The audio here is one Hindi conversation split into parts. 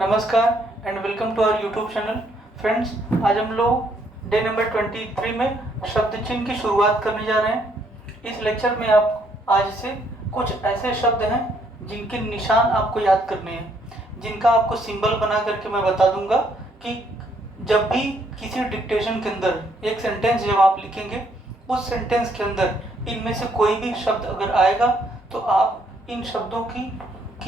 नमस्कार and welcome to our YouTube channel. Friends, आज हम लोग डे नंबर 23 में शब्द चिन्ह की शुरुआत करने जा रहे हैं। इस लेक्चर में आप आज से कुछ ऐसे शब्द हैं जिनके निशान आपको याद करने हैं, जिनका आपको सिंबल बना करके मैं बता दूंगा कि जब भी किसी डिक्टेशन के अंदर एक सेंटेंस जब आप लिखेंगे, उस सेंटेंस के अंदर इनमें से कोई भी शब्द अगर आएगा तो आप इन शब्दों की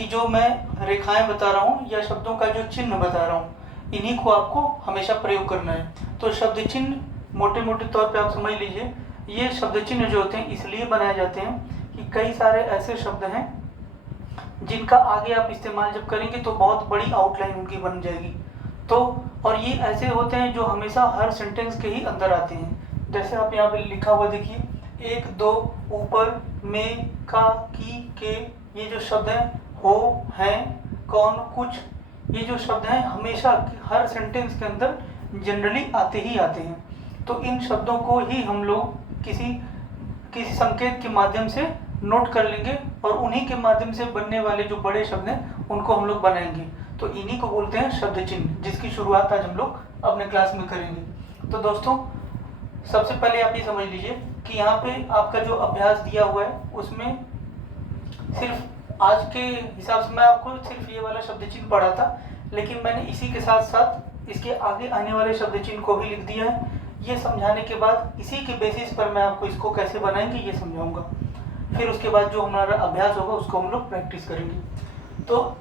जो मैं रेखाएं बता रहा हूँ या शब्दों का जो चिन्ह बता रहा हूँ, इन्हीं को आपको हमेशा प्रयोग करना है। तो शब्द चिन्ह मोटे मोटे तौर पे आप समझ लीजिए, ये शब्द चिन्ह जो होते हैं इसलिए बनाए जाते हैं कि कई सारे ऐसे शब्द हैं जिनका आगे आप इस्तेमाल जब करेंगे तो बहुत बड़ी आउटलाइन उनकी बन जाएगी। तो और ये ऐसे होते हैं जो हमेशा हर सेंटेंस के ही अंदर आते हैं। जैसे आप यहाँ पे लिखा हुआ देखिए, एक, दो, ऊपर, में, का, की, के, ये जो शब्द हैं, हो, हैं, कौन, कुछ, ये जो शब्द हैं हमेशा हर सेंटेंस के अंदर जनरली आते ही आते हैं। तो इन शब्दों को ही हम लोग किसी संकेत के माध्यम से नोट कर लेंगे और उन्हीं के माध्यम से बनने वाले जो बड़े शब्द हैं उनको हम लोग बनाएंगे। तो इन्हीं को बोलते हैं शब्द चिन्ह, जिसकी शुरुआत आज हम लोग अपने क्लास में करेंगे। तो दोस्तों, सबसे पहले आप ये समझ लीजिए कि यहाँ पे आपका जो अभ्यास दिया हुआ है उसमें सिर्फ आज के हिसाब से मैं आपको सिर्फ ये वाला शब्द चिन्ह पढ़ा था, लेकिन मैंने इसी के साथ साथ इसके आगे आने वाले शब्द चिन्ह को भी लिख दिया है। ये समझाने के बाद इसी के बेसिस पर मैं आपको इसको कैसे बनाएंगे ये समझाऊंगा। फिर उसके बाद जो हमारा अभ्यास होगा उसको हम लोग प्रैक्टिस करेंगे। तो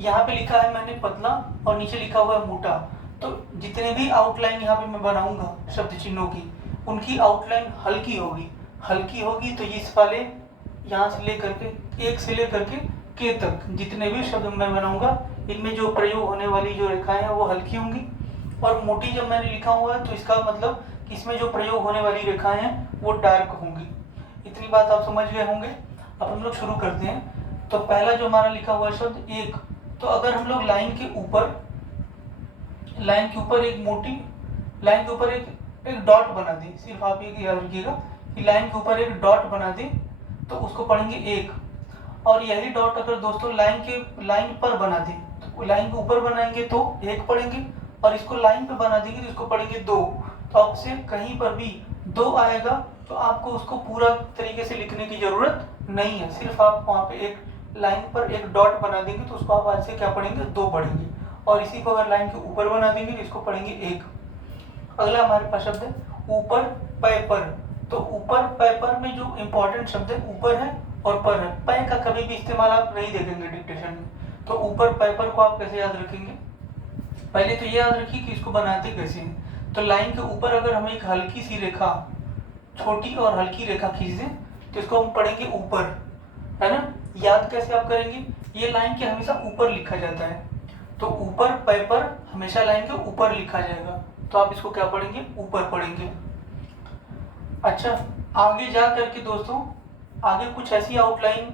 यहाँ पे लिखा है मैंने पतला और नीचे लिखा हुआ है मोटा। तो जितने भी आउटलाइन यहाँ पे मैं बनाऊंगा शब्द चिन्हों की, उनकी आउटलाइन हल्की होगी। तो इस वाले यहाँ से लेकर के एक से लेकर के तक जितने भी शब्द मैं बनाऊंगा, इनमें जो प्रयोग होने वाली जो रेखाएं हैं वो हल्की होंगी। और मोटी जब मैंने लिखा हुआ है तो इसका मतलब कि इसमें जो प्रयोग होने वाली रेखाएं हैं वो डार्क होंगी। इतनी बात आप समझ गए होंगे। अब हम लोग शुरू करते हैं। तो पहला जो हमारा लिखा हुआ शब्द एक, तो अगर हम लोग लाइन के ऊपर एक मोटी लाइन के ऊपर एक डॉट बना दें, सिर्फ आप ये याद रखिएगा कि लाइन के ऊपर एक डॉट बना दें तो उसको पढ़ेंगे एक। और यही डॉट अगर दोस्तों लाइन पर बना दें, तो लाइन के ऊपर बनाएंगे तो एक पढ़ेंगे, और इसको लाइन पे बना देंगे तो इसको पढ़ेंगे दो। तो आपसे कहीं पर भी दो आएगा तो आपको उसको पूरा तरीके से लिखने की जरूरत नहीं है, सिर्फ आप वहाँ पे एक लाइन पर एक डॉट बना देंगे तो उसको आप आज से क्या पढ़ेंगे, दो पढ़ेंगे। और इसी को अगर लाइन के ऊपर बना देंगे तो इसको पढ़ेंगे एक। अगला हमारे पास शब्द है ऊपर, पै पर। तो ऊपर, पै पर में जो इंपॉर्टेंट शब्द है ऊपर है और पर है। पै का कभी भी इस्तेमाल आप नहीं देखेंगे डिक्टेशन में। तो ऊपर, पै पर को आप कैसे याद रखेंगे? पहले तो ये याद रखिए कि इसको बनाते कैसे हैं। तो लाइन के ऊपर अगर हम एक हल्की सी रेखा, छोटी और हल्की रेखा खींच दें तो इसको हम पढ़ेंगे ऊपर, है ना। याद कैसे आप करेंगे? ये लाइन के हमेशा ऊपर लिखा जाता है, तो ऊपर, पै पर हमेशा लाइन के ऊपर लिखा जाएगा, तो आप इसको क्या पढ़ेंगे, ऊपर पढ़ेंगे। अच्छा, आगे जा करके दोस्तों आगे कुछ ऐसी आउटलाइन,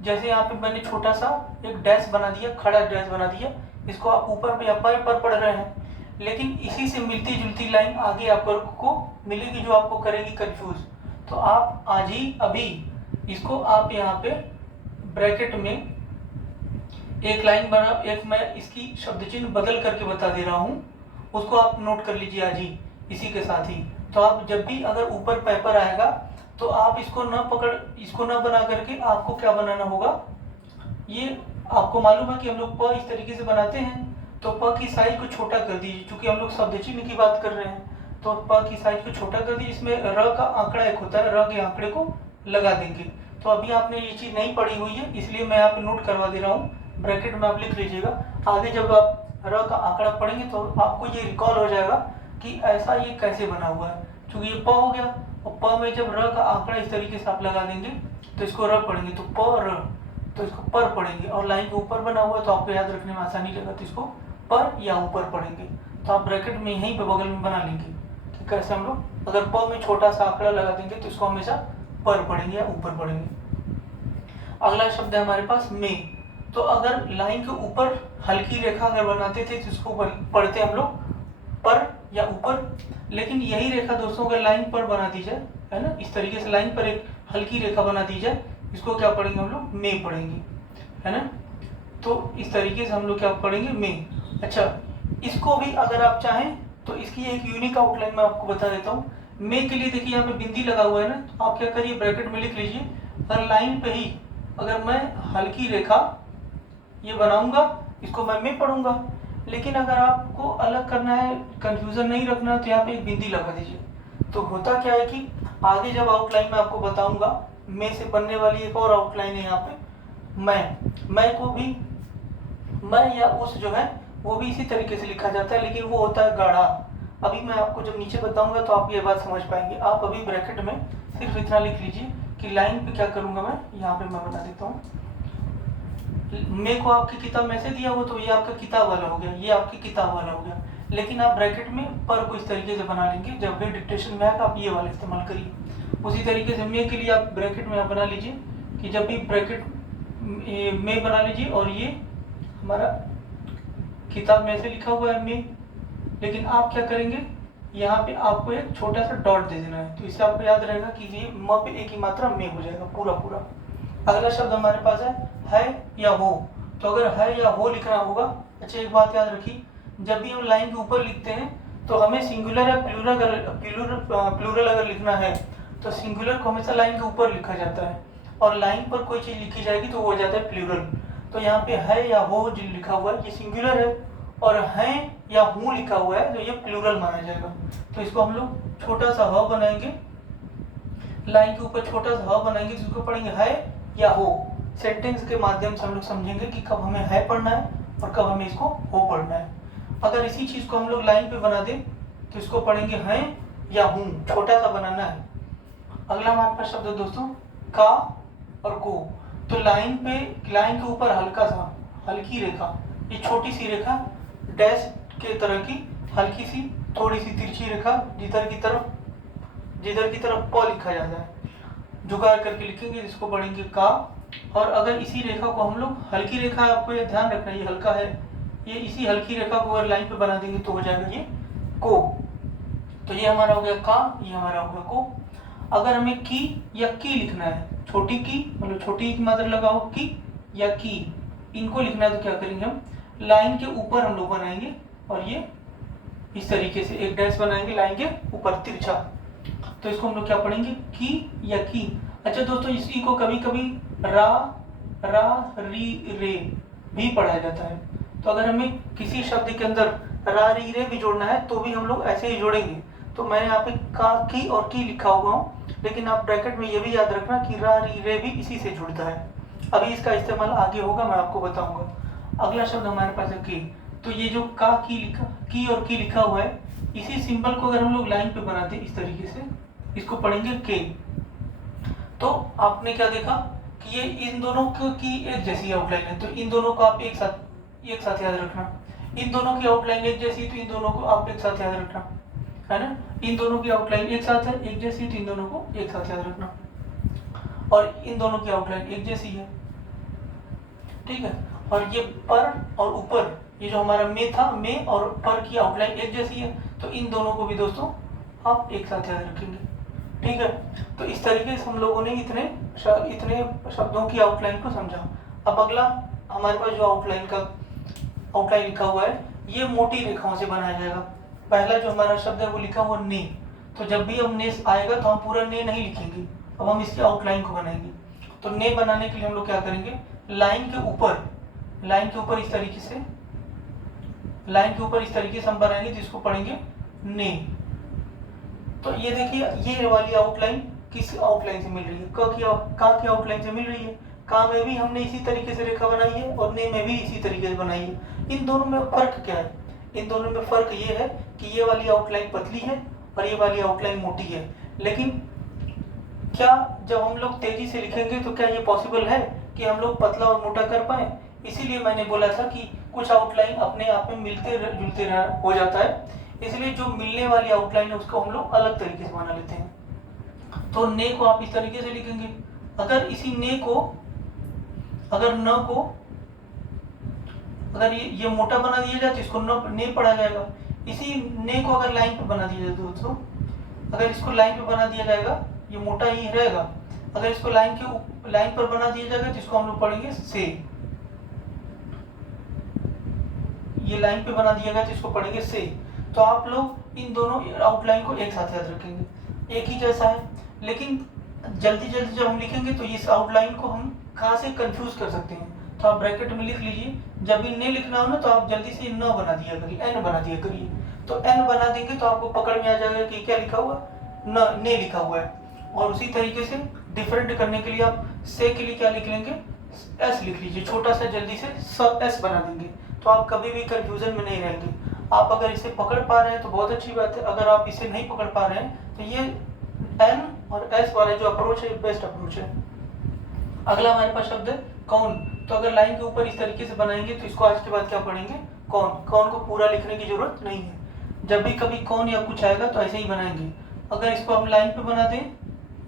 जैसे यहाँ पे मैंने छोटा सा एक डैश बना दिया, खड़ा डैश बना दिया, इसको आप ऊपर पे या पर पढ़ रहे हैं, लेकिन इसी से मिलती जुलती लाइन आगे आपको मिलेगी जो आपको करेगी कंफ्यूज। तो आप आज ही अभी इसको आप यहाँ पे ब्रैकेट में एक लाइन बना, एक मैं इसकी शब्द चिन्ह बदल करके बता दे रहा हूँ, उसको आप नोट कर लीजिए आज ही इसी के साथ ही। तो आप जब भी अगर ऊपर पेपर आएगा तो आप इसको न बना करके आपको क्या बनाना होगा, ये आपको मालूम है कि हम लोग प इस तरीके से बनाते हैं। तो प की साइज को छोटा कर दीजिए, क्योंकि हम लोग शब्द चिन्ह की बात कर रहे हैं। तो प की साइज को छोटा कर दीजिए, इसमें र का आंकड़ा एक होता है, र के आंकड़े को लगा देंगे। तो अभी आपने ये चीज़ नहीं पढ़ी हुई है इसलिए मैं यहाँ पे नोट करवा दे रहा हूँ, ब्रैकेट में आप लिख लीजिएगा। आगे जब आप र का आंकड़ा पढ़ेंगे तो आपको ये रिकॉल हो जाएगा कि ऐसा ये कैसे बना हुआ है। चूँकि ये प हो गया और प में जब र का आंकड़ा इस तरीके से आप लगा देंगे तो इसको र पढ़ेंगे, तो प र, तो इसको पर पढ़ेंगे। और लाइन के ऊपर बना हुआ है तो आपको याद रखने में आसानी लगेगा, तो इसको पर या ऊपर पढ़ेंगे। तो आप ब्रैकेट में यहीं पे बगल में बना लेंगे कि कैसे हम लोग अगर प में छोटा सा आंकड़ा लगा देंगे तो इसको हमेशा पर पढ़ेंगे या ऊपर पढ़ेंगे। अगला शब्द है हमारे पास में। तो अगर लाइन के ऊपर हल्की रेखा अगर बनाते थे तो इसको पढ़ते हम लोग पर या ऊपर, लेकिन यही रेखा दोस्तों अगर लाइन पर बना दी जाए, है ना, इस तरीके से लाइन पर एक हल्की रेखा बना दी जाए, इसको क्या पढ़ेंगे हम लोग, में पढ़ेंगे, है ना। तो इस तरीके से हम लोग क्या पढ़ेंगे मे। अच्छा, इसको भी अगर आप चाहें तो इसकी एक यूनिक आउटलाइन मैं आपको बता देता हूँ। मे के लिए देखिए यहाँ पे बिंदी लगा हुआ है ना, तो आप क्या करिए ब्रैकेट में लिख लीजिए, हर लाइन पे ही अगर मैं हल्की रेखा ये बनाऊंगा, इसको मैं मे पढ़ूंगा। लेकिन अगर आपको अलग करना है, कंफ्यूजन नहीं रखना है, तो यहाँ पे एक बिंदी लगा दीजिए। तो होता क्या है कि आगे जब आउटलाइन में आपको बताऊंगा, मे से बनने वाली एक और आउटलाइन है यहाँ पे मैं को भी मैं या उस जो है वो भी इसी तरीके से लिखा जाता है, लेकिन वो होता है गाढ़ा। अभी मैं आपको जब नीचे बताऊंगा तो आप ये बात समझ पाएंगे। आप अभी ब्रैकेट में सिर्फ इतना लिख लीजिए कि लाइन पे क्या करूंगा मैं, यहाँ पे मैं बता देता हूँ। मे को आपकी किताब में से दिया हुआ, तो ये आपका किताब वाला हो गया, ये आपकी किताब वाला हो गया। लेकिन आप ब्रैकेट में पर को इस तरीके से बना लेंगे, जब भी डिक्टेशन में आएगा आप ये वाला इस्तेमाल करिए। उसी तरीके से मे के लिए आप ब्रैकेट में आप बना लीजिए कि जब भी ब्रैकेट मे बना लीजिए, और ये हमारा किताब में से लिखा हुआ है मे। लेकिन आप क्या करेंगे, यहाँ पे आपको एक छोटा सा डॉट दे देना है, तो इससे आपको याद रहेगा कि ये म पे एक ही मात्रा मे हो जाएगा पूरा पूरा। अगला शब्द हमारे पास है या हो। तो अगर है या हो लिखना होगा, अच्छा एक बात याद रखिए, जब भी हम लाइन के ऊपर लिखते हैं तो हमें सिंगुलर या प्लूरल अगर लिखना है तो सिंगुलर को हमेशा लाइन के ऊपर लिखा जाता है, और लाइन पर कोई चीज़ लिखी जाएगी तो वो हो जाता है प्लूरल। तो यहाँ पे है या हो जो लिखा हुआ है ये सिंगुलर है, और हैं या हूँ लिखा हुआ है तो ये प्लूरल माना जाएगा। तो इसको हम लोग छोटा सा ह बनाएंगे, लाइन के ऊपर छोटा सा ह बनाएंगे, जिसको पढ़ेंगे है या हो। सेंटेंस के माध्यम से हम लोग समझेंगे कि कब हमें है पढ़ना है और कब हमें इसको हो पढ़ना है। अगर इसी चीज़ को हम लोग लाइन पे बना दें तो इसको पढ़ेंगे हैं या हूँ, छोटा सा बनाना है। अगला हमारे पास शब्द है दोस्तों का और को। तो लाइन के ऊपर हल्का सा हल्की रेखा, ये छोटी सी रेखा डैश के तरह की हल्की सी थोड़ी सी तिरछी रेखा, जिधर की तरफ प लिखा जाता है, जुगाड़ करके लिखेंगे, जिसको पढ़ेंगे का। और अगर इसी रेखा को हम लोग हल्की रेखा, आपको ये ध्यान रखना ये हल्का है, ये इसी हल्की रेखा को अगर लाइन पे बना देंगे तो हो जाएगा ये को। तो ये हमारा हो गया का, ये हमारा हो गया को। अगर हमें की या की लिखना है, छोटी की मतलब छोटी की मात्रा लगाओ, की या की, इनको लिखना है तो क्या करेंगे हम, लाइन के ऊपर हम लोग बनाएंगे, और ये इस तरीके से एक डैश बनाएंगे लाइन के ऊपर तिरछा। तो इसको हम लोग क्या पढ़ेंगे, की या की। अच्छा दोस्तों, इसी को कभी कभी रा री रे भी पढ़ा जाता है। तो अगर हमें किसी शब्द के अंदर रा री रे भी जोड़ना है तो भी हम लोग ऐसे ही जोड़ेंगे। तो मैंने यहाँ पे का की और की लिखा हुआ हूँ, लेकिन आप ब्रैकेट में ये भी याद रखना कि रा री रे भी इसी से जुड़ता है। अभी इसका इस्तेमाल आगे होगा, मैं आपको बताऊंगा। अगला शब्द हमारे पास है की। तो ये जो का की और की लिखा हुआ है, इसी सिंबल को अगर हम लोग लाइन पे बनाते इस तरीके से, इसको पढ़ेंगे के। तो आपने क्या देखा कि ये इन दोनों की एक जैसी आउटलाइन है, तो इन दोनों को आप एक साथ याद रखना। इन दोनों की आउटलाइन एक जैसी, तो इन दोनों को आप एक साथ याद रखना, है ना। इन दोनों की आउटलाइन एक साथ है, एक जैसी, तो इन दोनों को एक साथ याद रखना। और इन दोनों की आउटलाइन एक जैसी है, ठीक है। और ये पर और ऊपर, ये जो हमारा मे था, मे और पर की आउटलाइन एक जैसी है, तो इन दोनों को भी दोस्तों आप एक साथ याद रखेंगे, ठीक है। तो इस तरीके से हम लोगों ने इतने शब्दों की आउटलाइन को समझा। अब अगला हमारे पास जो आउटलाइन लिखा हुआ है, ये मोटी रेखाओं से बनाया जाएगा। पहला जो हमारा शब्द है वो लिखा हुआ ने। तो जब भी हम ने आएगा तो हम पूरा ने नहीं लिखेंगे, अब हम इसकी आउटलाइन को बनाएंगे। तो ने बनाने के लिए हम लोग क्या करेंगे, लाइन के ऊपर इस तरीके से हम बनाएंगे, जिसको पढ़ेंगे ने। तो ये देखिए, ये वाली आउटलाइन किस आउटलाइन से मिल रही है, का की आउटलाइन से मिल रही है। का में भी हमने इसी तरीके से रेखा बनाई है, और ने में भी इसी तरीके से बनाई है। इन दोनों में फर्क क्या है, इन दोनों में फर्क ये है कि ये वाली आउटलाइन पतली है और ये वाली आउटलाइन मोटी है। लेकिन क्या जब हम लोग तेजी से लिखेंगे तो क्या ये पॉसिबल है कि हम लोग पतला और मोटा कर पाए। इसीलिए मैंने बोला था कि कुछ आउटलाइन अपने आप में मिलते जुलते हो जाता है, इसलिए जो मिलने वाली आउटलाइन है उसको हम लोग अलग तरीके से बना लेते हैं। तो ने को आप इस तरीके से लिखेंगे। अगर इसी ने को, अगर न को, अगर ये मोटा बना दिया जाए तो इसको ने पढ़ा जाएगा। इसी ने को अगर लाइन पे बना दिया जाए दोस्तों, अगर इसको लाइन पे बना दिया जाएगा, ये मोटा ही रहेगा। अगर इसको लाइन पर बना दिया जाएगा तो इसको हम लोग पढ़ेंगे से। ये लाइन पे बना दिया गया तो इसको पढ़ेंगे से। तो आप लोग इन दोनों आउटलाइन को एक साथ याद रखेंगे, एक ही जैसा है। लेकिन जल्दी जल्दी जब हम लिखेंगे तो इस आउटलाइन को हम कहाँ से कंफ्यूज कर सकते हैं, तो आप ब्रैकेट में लिख लीजिए। जब भी न लिखना हो ना तो आप जल्दी से न बना दिया करिए, एन बना दिया करिए। तो एन बना देंगे तो आपको पकड़ में आ जाएगा कि क्या लिखा हुआ न ने लिखा हुआ है। और उसी तरीके से डिफरेंट करने के लिए आप से के लिए क्या लिख लेंगे, एस लिख लीजिए, छोटा सा जल्दी से एस बना देंगे। तो आप कभी भी कंफ्यूजन में नहीं रहेंगे। आप अगर इसे पकड़ पा रहे हैं तो बहुत अच्छी बात है, अगर आप इसे नहीं पकड़ पा रहे हैं तो ये एन और एस वाले जो अप्रोच है बेस्ट अप्रोच है। अगला हमारे पास शब्द है कौन। तो अगर लाइन के ऊपर इस तरीके से बनाएंगे तो इसको आज के बाद क्या पढ़ेंगे, कौन। कौन को पूरा लिखने की जरूरत नहीं है, जब भी कभी कौन या कुछ आएगा तो ऐसे ही बनाएंगे। अगर इसको हम लाइन पे बना दें,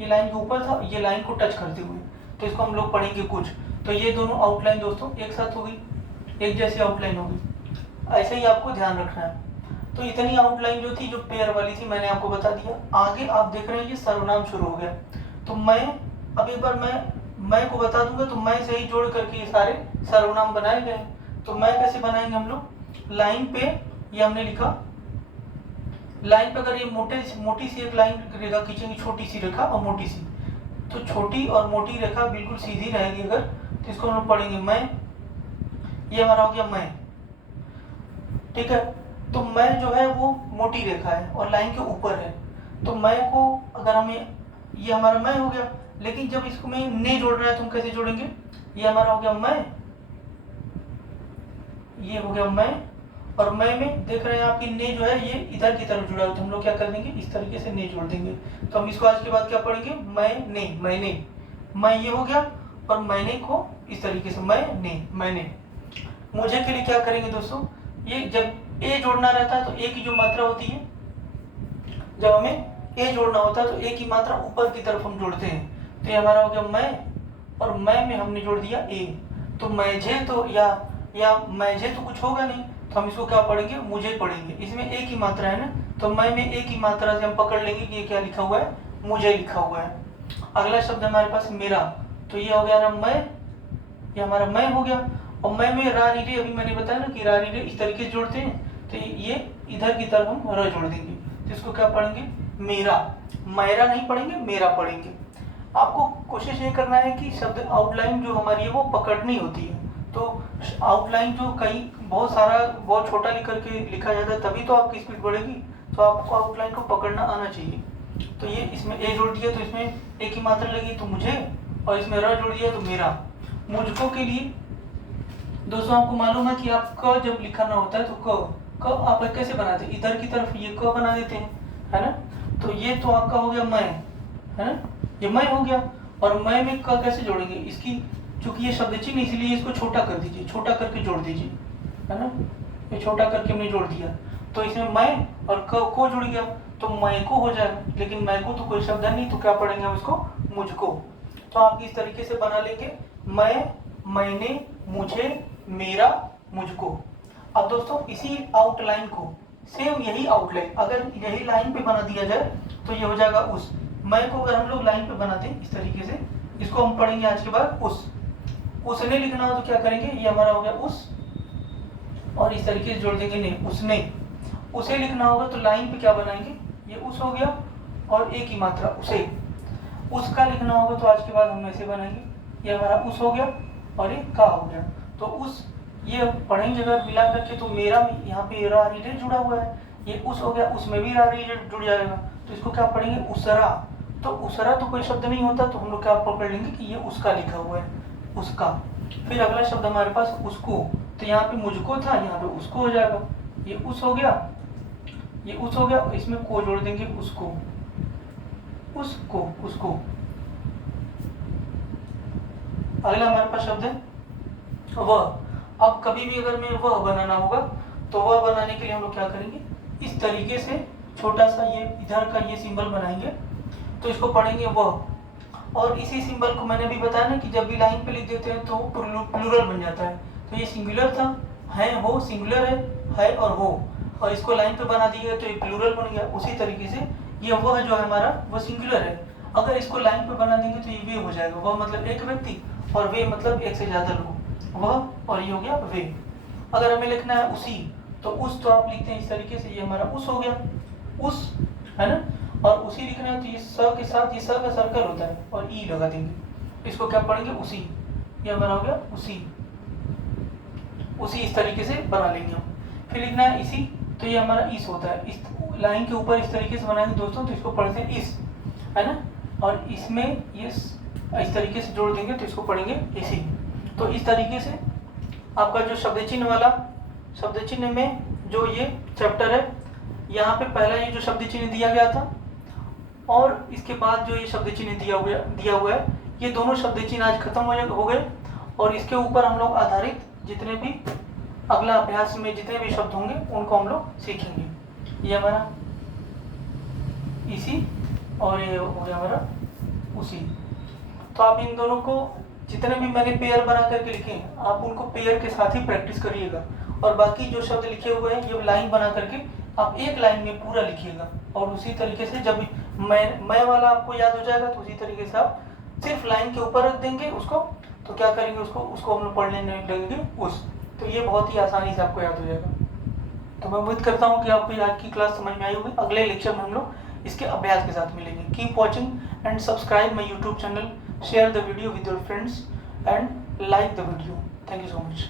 ये लाइन के ऊपर था, ये लाइन को टच करते हुए, तो इसको हम लोग पढ़ेंगे कुछ। तो ये दोनों आउटलाइन दोस्तों एक साथ हो गई, एक जैसी आउटलाइन होगी। ऐसे ही आपको ध्यान रखना है। तो इतनी आउटलाइन जो थी, जो पेयर वाली थी, मैंने आपको बता दिया। आगे आप देख रहे हैं ये सर्वनाम शुरू हो गया। तो मैं अब एक बार मैं को बता दूंगा तो मैं से ही जोड़ करके ये सारे सर्वनाम बनाए गए। तो मैं कैसे बनाएंगे हम लोग, लाइन पे ये हमने लिखा, लाइन पे अगर ये मोटी सी एक लाइन रेखा खींचेंगे, छोटी सी रेखा और मोटी सी, तो छोटी और मोटी रेखा बिल्कुल सीधी रहेगी अगर, तो इसको हम लोग पढ़ेंगे मैं। ये हमारा हो गया मैं, ठीक है। तो मैं जो है वो मोटी रेखा है और लाइन के ऊपर है। तो मैं को अगर हमें, ये हमारा मैं हो गया, लेकिन जब इसको में ने जोड़ना है तो हम कैसे जोड़ेंगे, ये हमारा हो गया मैं, ये हो गया मैं, और मैं में देख रहे हैं आपकी ने जो है ये इधर की तरफ जुड़ा है, तो हम लोग क्या कर देंगे, इस तरीके से ने जोड़ देंगे। तो हम इसको आज के बाद क्या पढ़ेंगे, मैंने, मैं ये हो गया, और मैंने को इस तरीके से मैंने। मुझे के लिए क्या करेंगे दोस्तों, ये जब ए जोड़ना रहता है तो ए की जो मात्रा होती है, जब हमें ए जोड़ना होता है तो ए की मात्रा ऊपर की तरफ हम जोड़ते हैं। तो ये हमारा हो गया मैं, और मैं में हमने जोड़ दिया ए। तो मैझे तो या मैझे तो कुछ होगा नहीं, तो हम इसको क्या पढ़ेंगे, मुझे पढ़ेंगे। इसमें ए की मात्रा है ना, तो मैं में ए की मात्रा से हम पकड़ लेंगे कि ये क्या लिखा हुआ है, मुझे लिखा हुआ है। अगला शब्द हमारे पास मेरा, तो ये हो गया मैं, ये हमारा मैं हो गया। और मैं में रा री रे, अभी मैंने बताया ना कि रा री रे इस तरीके से जोड़ते हैं, तो ये इधर की तरफ हम र जोड़ देंगे। तो इसको क्या पढ़ेंगे, मेरा। मेरा नहीं पढ़ेंगे, मेरा पढ़ेंगे। आपको कोशिश ये करना है कि शब्द आउटलाइन जो हमारी है वो पकड़नी होती है। तो आउटलाइन जो कहीं बहुत छोटा लिख करके लिखा जाता है तभी तो आपकी स्पीड बढ़ेगी। तो आपको आउटलाइन को पकड़ना आना चाहिए। तो ये इसमें ए जोड़ दिया तो इसमें ए की मात्रा लगी तो मुझे, और इसमें र जोड़ दिया तो मेरा। मुझको के लिए दोस्तों आपको मालूम है कि आप क जब लिखना होता है तो क आप कैसे बनाते हैं, इधर की तरफ ये क बना देते हैं, है ना। तो ये तो आपका हो गया मैं, है ना, ये मैं हो गया। और मैं में क कैसे जोड़ेंगे, इसकी चूंकि ये शब्द चिन्ह इसलिए इसको छोटा कर दीजिए, छोटा करके जोड़ दीजिए, है ना। ये छोटा करके हमने जोड़ दिया तो इसमें मैं और क को जुड़ गया तो मैं को हो जाएगा। लेकिन मैं को तो कोई शब्द है नहीं, तो क्या पढ़ेंगे हम इसको, मुझको। तो आप इस तरीके से बना लेंगे, मैं, मैंने, मुझे, मेरा, मुझको। अब दोस्तों इसी आउटलाइन को सेम यही आउटलाइन अगर यही लाइन पे बना दिया जाए तो ये हो जाएगा उस। मैं को अगर हम लोग लाइन पे बनाते हैं इस तरीके से, इसको हम पढ़ेंगे आज के बाद उस। उसने लिखना हो तो क्या करेंगे, ये हमारा हो गया उस, और इस तरीके से जोड़ देंगे ने, उसने। उसे लिखना होगा तो लाइन पे क्या बनाएंगे, ये उस हो गया और ए की मात्रा उसे। उसका लिखना होगा तो आज के बाद हम ऐसे बनाएंगे, ये हमारा उस हो गया और ये का हो गया। तो उस ये पढ़ेंगे अगर मिला करके तो मेरा में यहाँ पे रा री रे जुड़ा हुआ है, ये उस हो गया, उसमें भी रा री रे जुड़ जाएगा। तो इसको क्या पढ़ेंगे, उसरा। तो उसरा तो कोई शब्द नहीं होता, तो हम लोग क्या पकड़ लेंगे कि ये उसका लिखा हुआ है, उसका। फिर अगला शब्द हमारे पास उसको, तो यहाँ पे मुझको था, यहाँ पे उसको हो जाएगा। ये उस हो गया, ये उस हो गया, इसमें को जोड़ देंगे, उसको, उसको, उसको। अगला हमारे पास शब्द है वह। अब कभी भी अगर मैं वह बनाना होगा तो वह बनाने के लिए हम लोग क्या करेंगे, इस तरीके से छोटा सा ये इधर का ये सिंबल बनाएंगे, तो इसको पढ़ेंगे वह। और इसी सिंबल को मैंने भी बताया ना कि जब भी लाइन पे लिख देते हैं तो प्लूरल बन जाता है। तो ये सिंगुलर था, है हो सिंगुलर है और हो, और इसको लाइन पे बना दिया तो ये प्लूरल बन गया। उसी तरीके से ये वह जो है हमारा वो सिंगुलर है, अगर इसको लाइन पे बना देंगे तो ये वे हो जाएगा। वह मतलब एक व्यक्ति और वे मतलब एक से ज्यादा लोग, वह और ये हो गया वे। अगर हमें लिखना है उसी, तो उस तो आप लिखते हैं इस तरीके से, ये हमारा उस हो गया, उस, है ना। और उसी लिखना है तो ये स के साथ ये स का सर्कल होता है और ई लगा देंगे, इसको क्या पढ़ेंगे उसी, ये हमारा हो गया उसी, उसी इस तरीके से बना लेंगे हम। फिर लिखना है इसी, तो ये हमारा इस होता है, इस लाइन के ऊपर इस तरीके से बनाएंगे दोस्तों, तो इसको पढ़ते हैं इस, है ना। और इसमें ये इस तरीके से जोड़ देंगे तो इसको पढ़ेंगे इसी। तो इस तरीके से आपका जो शब्द चिन्ह वाला, शब्द चिन्ह में जो ये चैप्टर है, यहाँ पे पहला ये जो शब्द चिन्ह दिया गया था और इसके बाद जो ये शब्द चिन्ह दिया हुआ है, ये दोनों शब्द चिन्ह आज खत्म हो गए। और इसके ऊपर हम लोग आधारित जितने भी अगला अभ्यास में जितने भी शब्द होंगे उनको हम लोग सीखेंगे। ये हमारा इसी और ये हो गया हमारा उसी। तो आप इन दोनों को जितने भी मैंने पेयर बना करके लिखे हैं, आप उनको पेयर के साथ ही प्रैक्टिस करिएगा। और बाकी जो शब्द लिखे हुए हैं ये लाइन बना करके आप एक लाइन में पूरा लिखिएगा। और उसी तरीके से जब मैं वाला आपको याद हो जाएगा तो उसी तरीके से आप सिर्फ लाइन के ऊपर रख देंगे उसको, तो क्या करेंगे उसको हम लोग पढ़ने लगेंगे उस। तो ये बहुत ही आसानी से आपको याद हो जाएगा। तो मैं उम्मीद करता हूँ कि आपको आज की क्लास समझ में आई होगी। अगले लेक्चर में हम लोग इसके अभ्यास के साथ मिलेंगे। Keep watching and subscribe my YouTube channel, share the video with your friends and like the video. Thank you so much.